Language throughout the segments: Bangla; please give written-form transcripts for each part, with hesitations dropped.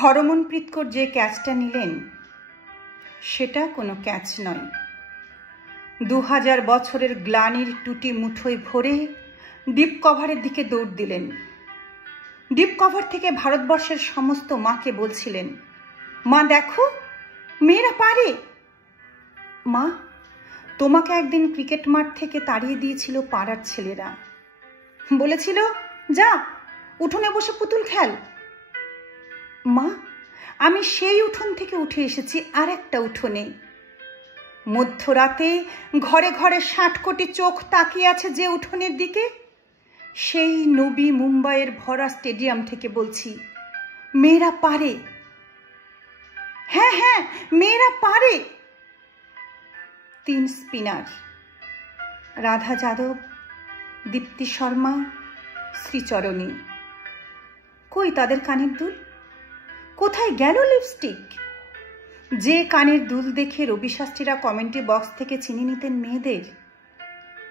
হরমনপ্রীত কৌর যে ক্যাচটা নিলেন সেটা কোনো ক্যাচ নয়। 2000 বছরের গ্লানির টুটি মুঠোয় ভরে ডিপ কভারের দিকে দৌড় দিলেন। ডিপ কভার থেকে ভারতবর্ষের সমস্ত মাকে বলছিলেন, মা দেখো, মেয়েরা পারে। মা, তোমাকে একদিন ক্রিকেট মাঠ থেকে তাড়িয়ে দিয়েছিল পাড়ার ছেলেরা, বলেছিল যা উঠোনে বসে পুতুল খেল। মা, আমি সেই উঠোন থেকে উঠে এসেছি আর একটা উঠোনে। মধ্যরাতে ঘরে ঘরে 60 কোটি চোখ তাকিয়ে আছে যে উঠোনের দিকে, সেই নবী মুম্বাইয়ের ভরা স্টেডিয়াম থেকে বলছি, মেয়েরা পারে। হ্যাঁ হ্যাঁ, মেয়েরা পারে। 3 স্পিনার, রাধা যাদব, দীপ্তি শর্মা, শ্রীচরণী। কই তাদের কানের দুল? কোথায় গেল লিপস্টিক? যে কানের দুল দেখে রবি শাস্ত্রীরা কমেন্টরি বক্স থেকে চিনে নিতেন মেয়েদের,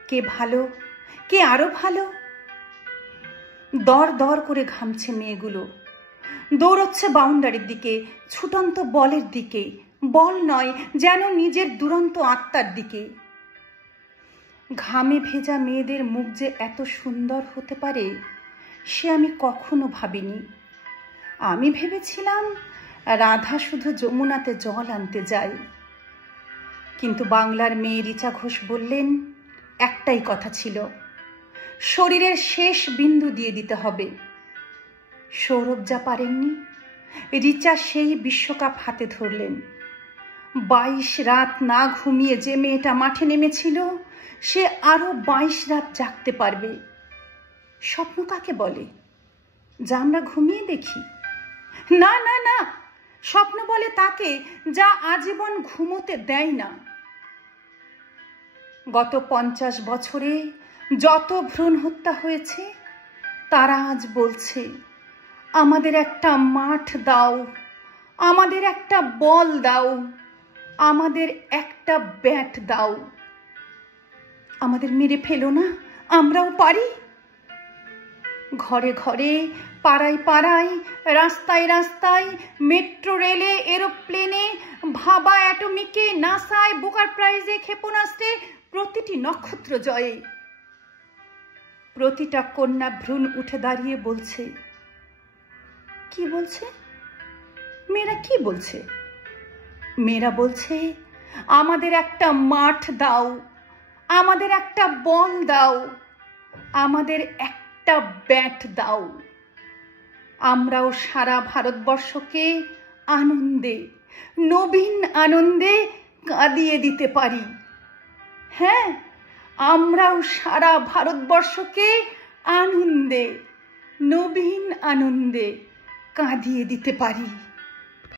কে ভালো, কে আরো ভালো। দর দর করে ঘামছে মেয়েগুলো, দৌড়চ্ছে বাউন্ডারির দিকে, ছুটন্ত বলের দিকে, বল নয় যেন নিজের দুরন্ত আত্মার দিকে। ঘামে ভেজা মেয়েদের মুখ যে এত সুন্দর হতে পারে সে আমি কখনো ভাবিনি। আমি ভেবেছিলাম রাধা শুধু যমুনাতে জল আনতে যায়। কিন্তু বাংলার মেয়ে রিচা ঘোষ বললেন, একটাই কথা ছিল, শরীরের শেষ বিন্দু দিয়ে দিতে হবে। সৌরভ যা পারেননি, রিচা সেই বিশ্বকাপ হাতে ধরলেন। 22 রাত না ঘুমিয়ে যে মেয়েটা মাঠে নেমেছিল, সে আরো 22 রাত জাগতে পারবে। স্বপ্ন কাকে বলে? যা আমরা ঘুমিয়ে দেখি? না না না, স্বপ্ন বলে তাকে যা আজীবন ঘুমোতে দেয় না। গত 50 বছরে যত ভ্রূণ হত্যা হয়েছে, তারা আজ বলছে, আমাদের একটা মাঠ দাও, আমাদের একটা বল দাও, আমাদের একটা ব্যাট দাও। আমাদের মেরে ফেলো না, আমরাও পারি। ঘরে ঘরে, পাড়ায় পাড়ায়, রাস্তায় রাস্তায়, মেট্রো রেলে, এরোপ্লেনে, ভাবা অ্যাটমিকে, নাসায়, বুকার প্রাইজে, ক্ষেপণাস্ত্রে, প্রতিটি নক্ষত্র জয়ে প্রতিটা কন্যা ভ্রূণ উঠে দাঁড়িয়ে বলছে। কি বলছে? মেয়েরা কি বলছে? মেয়েরা বলছে, আমাদের একটা মাঠ দাও, আমাদের একটা বল দাও, আমাদের একটা ব্যাট দাও। আমরাও সারা ভারতবর্ষকে আনন্দে, নবীন আনন্দে কাঁদিয়ে দিতে পারি। হ্যাঁ, আমরাও সারা ভারতবর্ষকে আনন্দে, নবীন আনন্দে কাঁদিয়ে দিতে পারি।